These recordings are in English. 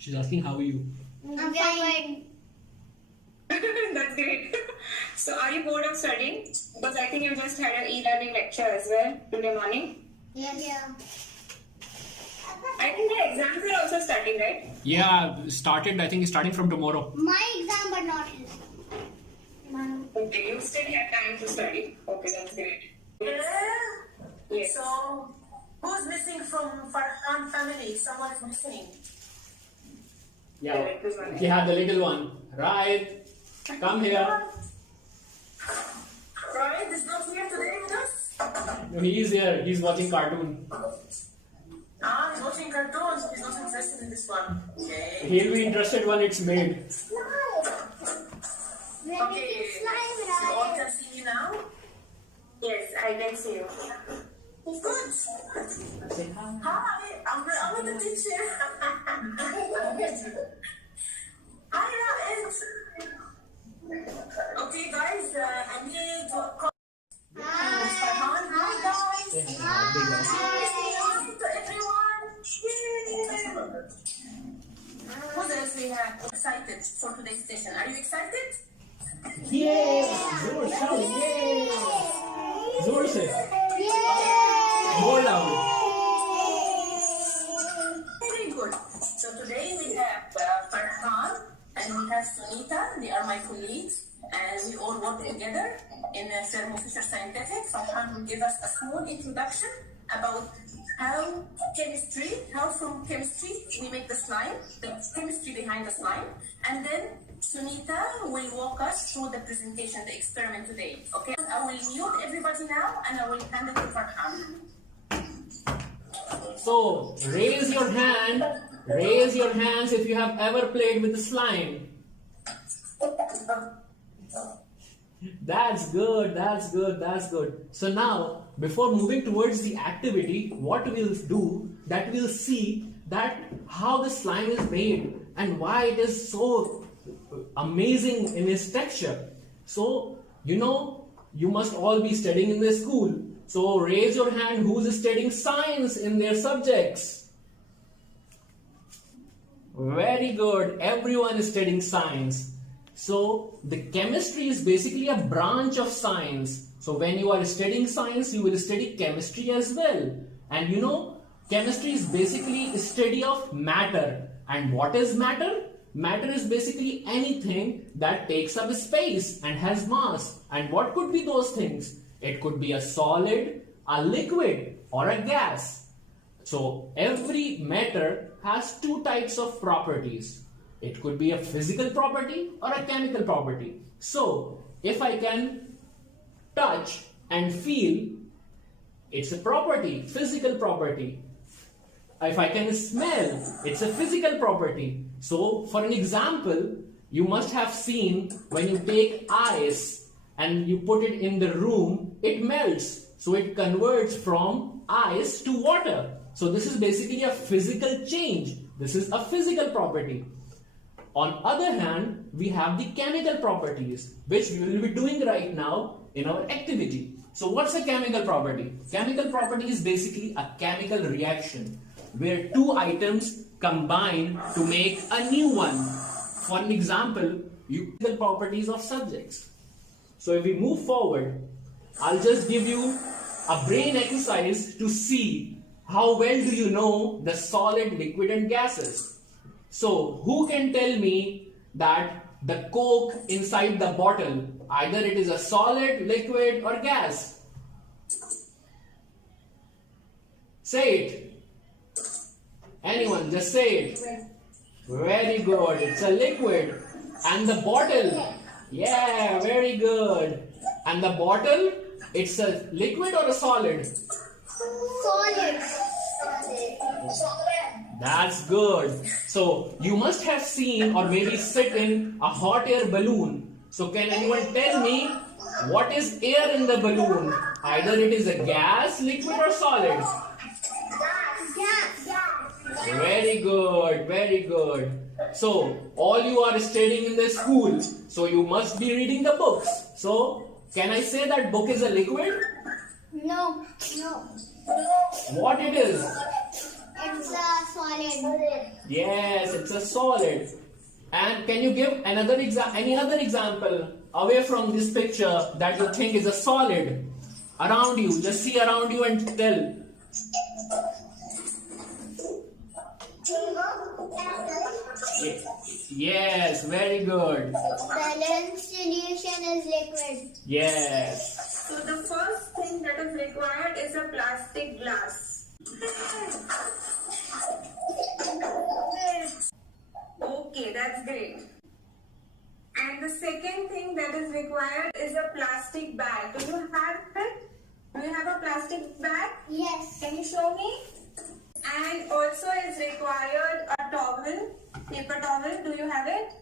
She's asking, how are you? I'm fine. That's great. So are you bored of studying? Because I think you just had an e-learning lecture as well today morning. Yes. Yeah. I think the exams are also starting, right? Yeah, started. I think it's starting from tomorrow. My exam, but not his. Okay, you still have time to study. Okay, that's great. Yes. So, who's missing from Farhan family? Someone is missing. Yeah, the little one. Right. Come here. Ryan is not here today with us? No, he is here. He's watching cartoon. He's watching cartoons. He's not interested in this one. Okay. He'll be interested when it's made. Okay. You all can see me now? Yes, I can see you. Good. Say hi. Hi, I'm the teacher. Hi, Ryan. Okay, guys, I need to call. Farhan. Hi, guys. Hi to everyone. What else we have? Excited for today's session. Are you excited? Yay! Zor, shout, yay! Zor say. More loud. Very good. So today we have Farhan and we have Sunita. They are my colleagues and we all work together in Thermofisher Scientific. Farhan will give us a small introduction about how from chemistry we make the slime, the chemistry behind the slime, and then Sunita will walk us through the presentation, the experiment today. Okay, I will mute everybody now and I will hand it to Farhan. So, raise your hand. Raise your hands if you have ever played with the slime. That's good, that's good, that's good. So now, before moving towards the activity, what we'll do, that we'll see that how the slime is made and why it is so amazing in its texture. So, you must all be studying in the school. So, raise your hand who's studying science in their subjects. Very good. Everyone is studying science. So, the chemistry is basically a branch of science. So, when you are studying science, you will study chemistry as well. And chemistry is basically a study of matter. And what is matter? Matter is basically anything that takes up space and has mass. And what could be those things? It could be a solid, a liquid, or a gas. So, every matter has two types of properties. It could be a physical property or a chemical property. So, if I can touch and feel, it's a property, physical property. If I can smell, it's a physical property. So, for an example, you must have seen when you take ice and you put it in the room, it melts. So, it converts from ice to water. So, this is basically a physical change. This is a physical property. On other hand, we have the chemical properties, which we will be doing right now in our activity. So, what's a chemical property? Chemical property is basically a chemical reaction where two items combine to make a new one. For an example, chemical properties of subjects. So if we move forward, I'll just give you a brain exercise to see how well do you know the solid, liquid and gases. So who can tell me that the Coke inside the bottle, either it is a solid, liquid or gas? Say it. Anyone, just say it. Very good. It's a liquid. And the bottle. Yeah, very good. And the bottle, it's a liquid or a solid? Solid. That's good. So, you must have seen or maybe sit in a hot air balloon. So, can anyone tell me what is air in the balloon? Either it is a gas, liquid or solid? Very good, very good. So, all you are studying in the school, so you must be reading the books. So, can I say that book is a liquid? No. What it is? It's a solid. Yes, it's a solid. And can you give any other example away from this picture that you think is a solid around you? Just see around you and tell. Yes, very good. The lens solution is liquid. Yes. So the first thing that is required is a plastic glass. Okay, that's great. And the second thing that is required is a plastic bag. Do you have it? Do you have a plastic bag? Yes. Can you show me? And also is required a towel, paper towel. Do you have it?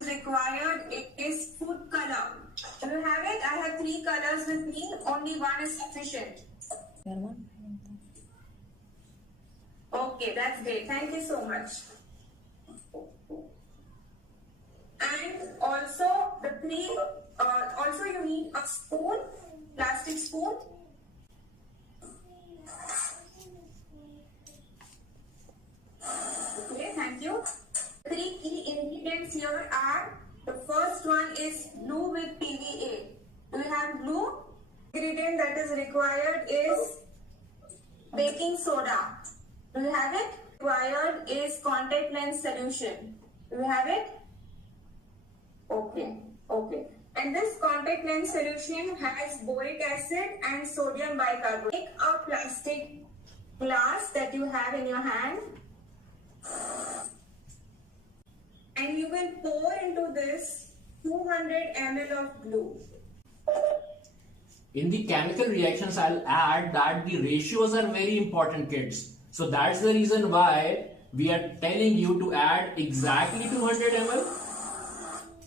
Required is food color. Do you have it? I have 3 colors with me. Only one is sufficient. Okay, that's great. Thank you so much. And also also you need a spoon, plastic spoon. Okay, thank you. 3 key ingredients here are, the first one is glue with PVA. Do you have glue? Ingredient that is required is baking soda. Do you have it? Required is contact lens solution. Do you have it? Okay, okay. And this contact lens solution has boric acid and sodium bicarbonate. Take a plastic glass that you have in your hand and you will pour into this 200 ml of glue. In the chemical reactions, I'll add that the ratios are very important, kids. So that's the reason why we are telling you to add exactly 200 ml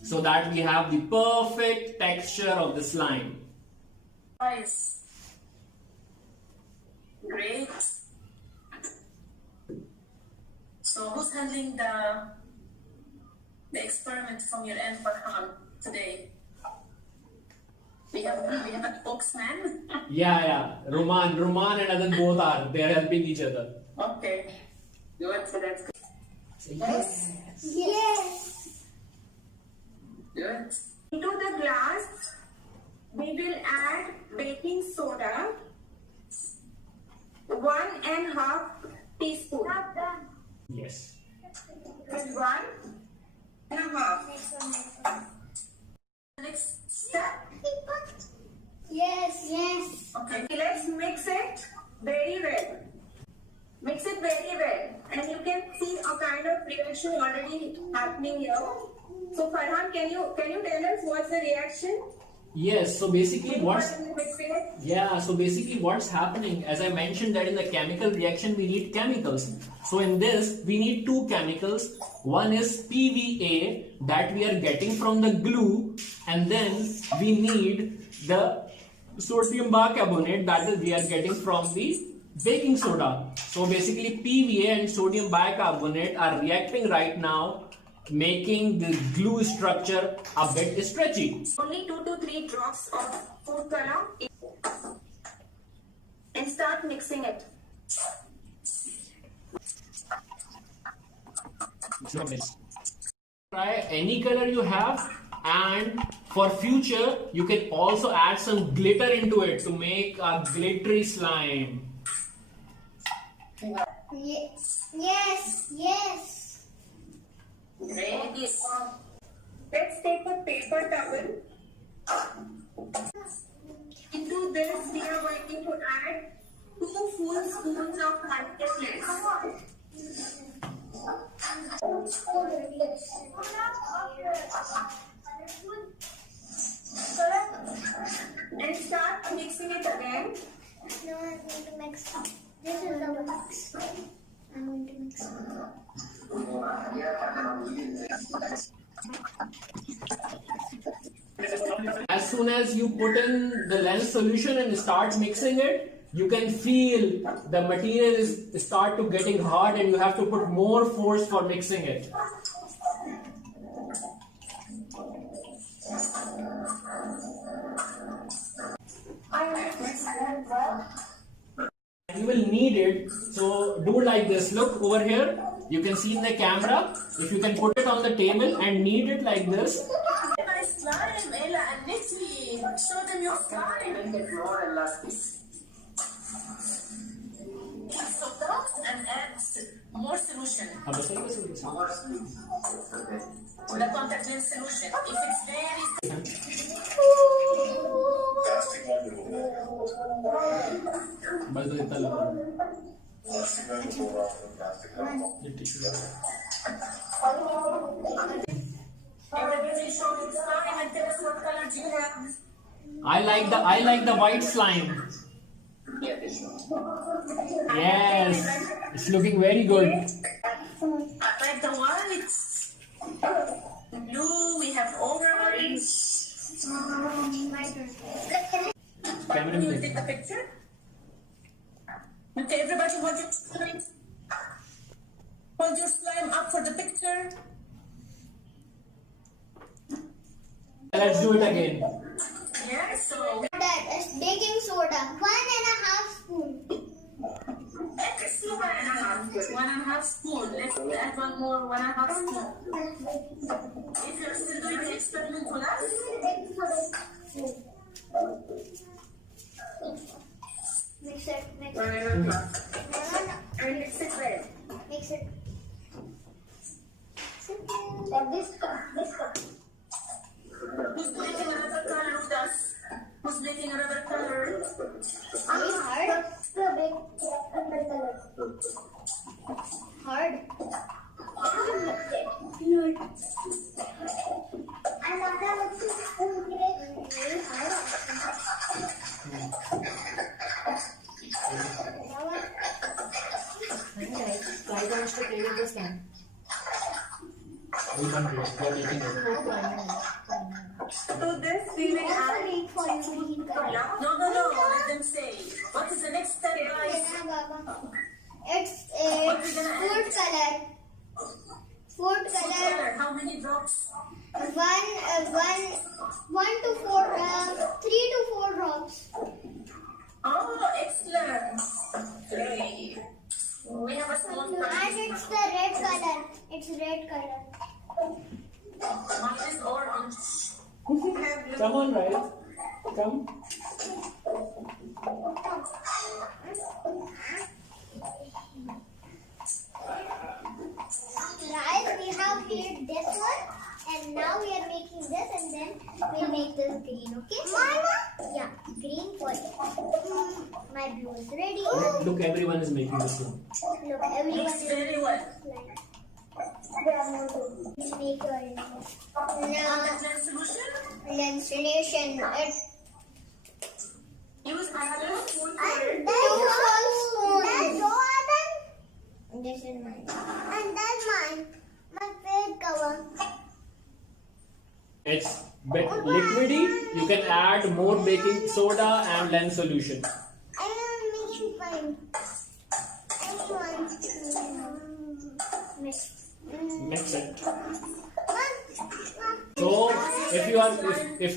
so that we have the perfect texture of the slime. Nice. Great. So who's handling the experiment from your end, Farhan, today? We have a spokesman. Yeah. Roman and Adan both are. They are helping each other. Okay. Good. So that's good. Yes. Yes. Good. Into the glass, we will add baking soda, 1.5 teaspoon. Yes. Just 1.5. Next step. Yes. Okay. Let's mix it very well. Mix it very well. And you can see a kind of reaction already happening here. So Farhan, can you tell us what's the reaction? Yes. So basically what's Mixing it? Yeah, so basically what's happening, as I mentioned that in the chemical reaction we need chemicals. So in this we need 2 chemicals. One is PVA that we are getting from the glue, and then we need the sodium bicarbonate that is we are getting from the baking soda. So basically PVA and sodium bicarbonate are reacting right now, making the glue structure a bit stretchy. Only 2 to 3 drops of food color and start mixing it. Try any color you have, and for future you can also add some glitter into it to make a glittery slime. Yes. Okay. Let's take a paper towel. Into this we are going to add 2 full spoons of contact lens. And start mixing it again. No, I'm going to mix. This is the mix. I'm going to mix. As soon as you put in the lens solution and start mixing it, you can feel the material is start to getting hard and you have to put more force for mixing it. you will knead it. So do like this. Look over here. You can see in the camera. If you can put it on the table and knead it like this. My slime, Ella and Nikki. Show them your slime. And get more elastic. So that and add more solution. More solution. The contact lens solution. If it's very बस दो इतना लगा everybody show me slime and tell us what color do you have? I like the white slime. Yes, it's looking very good. I like the white. Blue, we have orange. Camera You will take the picture. Okay, everybody hold your slime. Hold your slime up for the picture. Let's do it again. Yeah, so That is baking soda. 1.5 spoon. let's do 1.5. 1.5 spoon. Let's add one more 1.5 spoon. If you're still doing the experiment with us, Mix it. Mix it. No. And mix it well. Mix it. Like this cup. who's making another color with us? Who's making another color? Hard. So big. Hard. We can't do it. We are making it. So this we will add. No. Let them say. What is the next step, guys? It's food color. Food color. How many drops? 1 to 4, 3 to 4 drops. Oh, excellent. Okay. We have a small And color. it's the red color. It's red color. Mine is orange. Come on, Ryan. Come. Guys, we have cleared this one, and now we are making this, and then we'll make this green, okay? Mama? Yeah, green for you. My blue is ready. Look, everyone is making this one. Look, everyone Mix is very well. make your now Contact lens solution. installation. Use another spoon for And it. that's Jordan. This is mine. And that's mine. My face cover. It's liquidy. You can add more baking soda and lens solution. I am making fine. Anyone. Mix. Mix it. So if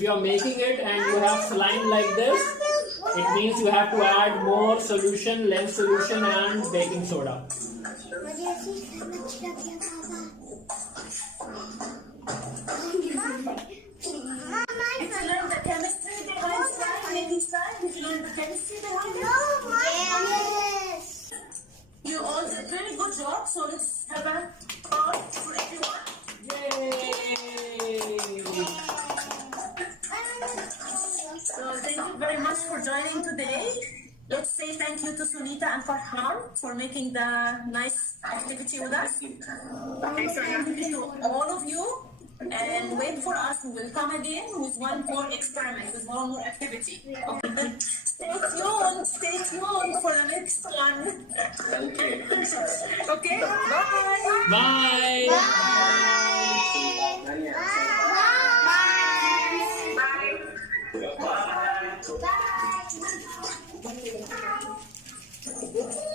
you are making it and you have slime like this, it means you have to add more solution, lens solution and baking soda. If you learn the chemistry behind slime, making slime, if you learn the chemistry behind it, Yes. you all did a very good job. So let's have a applause for everyone. Yay! So thank you very much for joining today. Let's say thank you to Sunita and Farhan for making the nice activity with us. Thanks to all of you. And wait for us. We will come again with one more experiment, with one more activity. Okay. Stay tuned for the next one. Okay. Bye. Bye! Bye. Bye.